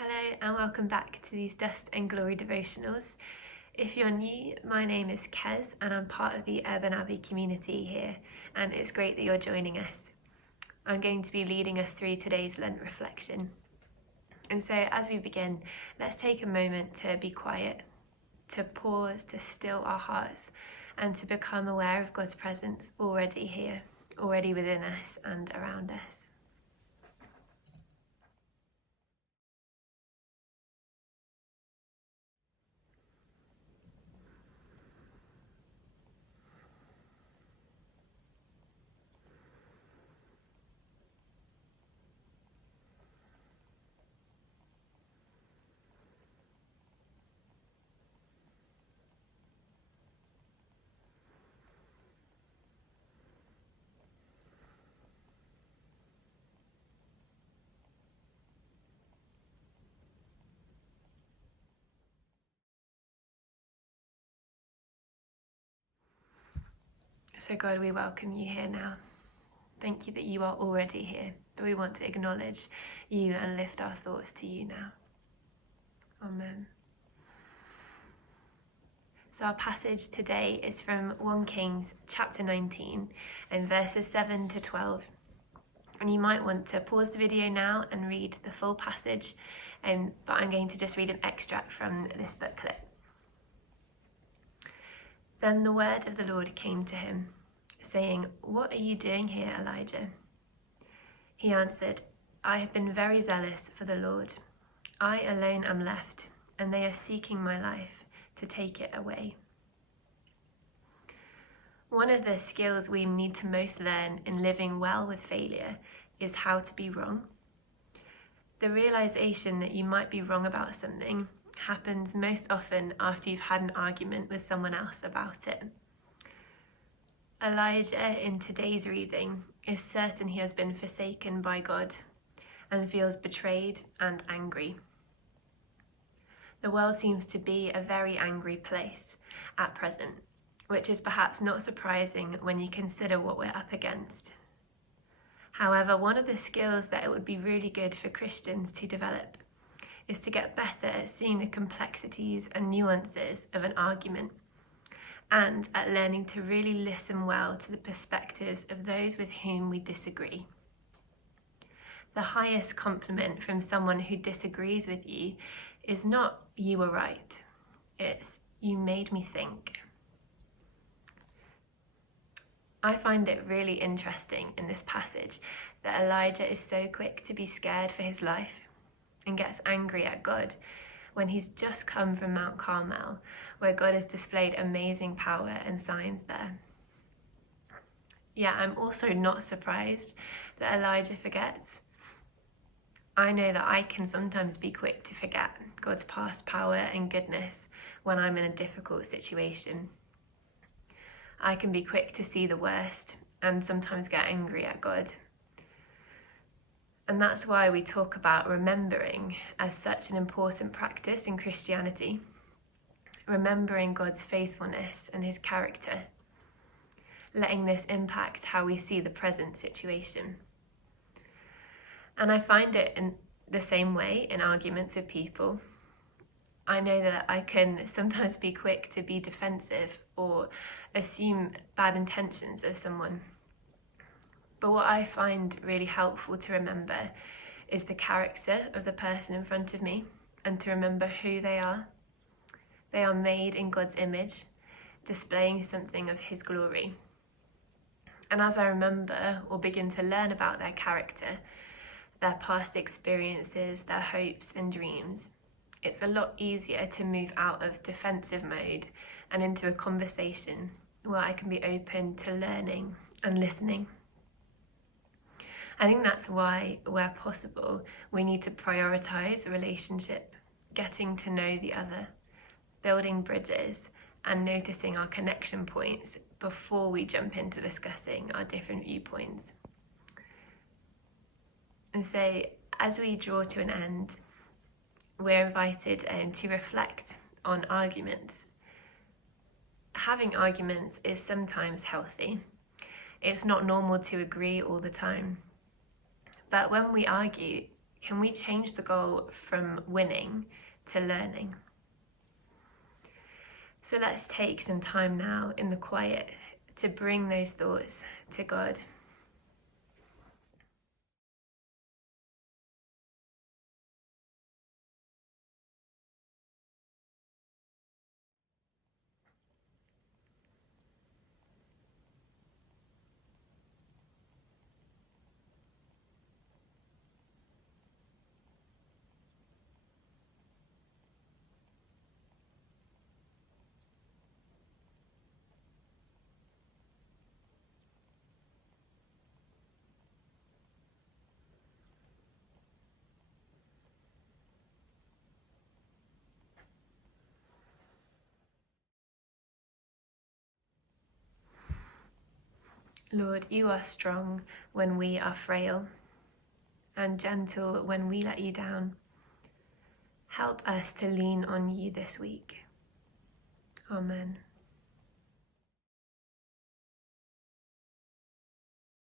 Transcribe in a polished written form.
Hello and welcome back to these Dust and Glory devotionals. If you're new, my name is Kez and I'm part of the Urban Abbey community here, and it's great that you're joining us. I'm going to be leading us through today's Lent reflection. And so as we begin, let's take a moment to be quiet, to pause, to still our hearts, and to become aware of God's presence already here, already within us and around us. So God, we welcome you here now. Thank you that you are already here, but we want to acknowledge you and lift our thoughts to you now. Amen. So our passage today is from 1 Kings chapter 19 and verses 7 to 12. And you might want to pause the video now and read the full passage, but I'm going to just read an extract from this booklet. Then the word of the Lord came to him, saying, "What are you doing here, Elijah?" He answered, "I have been very zealous for the Lord. I alone am left, and they are seeking my life to take it away." One of the skills we need to most learn in living well with failure is how to be wrong. The realization that you might be wrong about something happens most often after you've had an argument with someone else about it. Elijah, in today's reading, is certain he has been forsaken by God and feels betrayed and angry. The world seems to be a very angry place at present, which is perhaps not surprising when you consider what we're up against. However, one of the skills that it would be really good for Christians to develop is to get better at seeing the complexities and nuances of an argument, and at learning to really listen well to the perspectives of those with whom we disagree. The highest compliment from someone who disagrees with you is not "you were right," it's "you made me think." I find it really interesting in this passage that Elijah is so quick to be scared for his life and gets angry at God when he's just come from Mount Carmel, where God has displayed amazing power and signs there. Yeah, I'm also not surprised that Elijah forgets. I know that I can sometimes be quick to forget God's past power and goodness when I'm in a difficult situation. I can be quick to see the worst and sometimes get angry at God. And that's why we talk about remembering as such an important practice in Christianity. Remembering God's faithfulness and his character. Letting this impact how we see the present situation. And I find it in the same way in arguments with people. I know that I can sometimes be quick to be defensive or assume bad intentions of someone. But what I find really helpful to remember is the character of the person in front of me, and to remember who they are. They are made in God's image, displaying something of his glory. And as I remember or begin to learn about their character, their past experiences, their hopes and dreams, it's a lot easier to move out of defensive mode and into a conversation where I can be open to learning and listening. I think that's why, where possible, we need to prioritise a relationship, getting to know the other, building bridges, and noticing our connection points before we jump into discussing our different viewpoints. And so, as we draw to an end, we're invited to reflect on arguments. Having arguments is sometimes healthy. It's not normal to agree all the time. But when we argue, Can we change the goal from winning to learning? So let's take some time now in the quiet to bring those thoughts to God. Lord, you are strong when we are frail and gentle when we let you down. Help us to lean on you this week. Amen.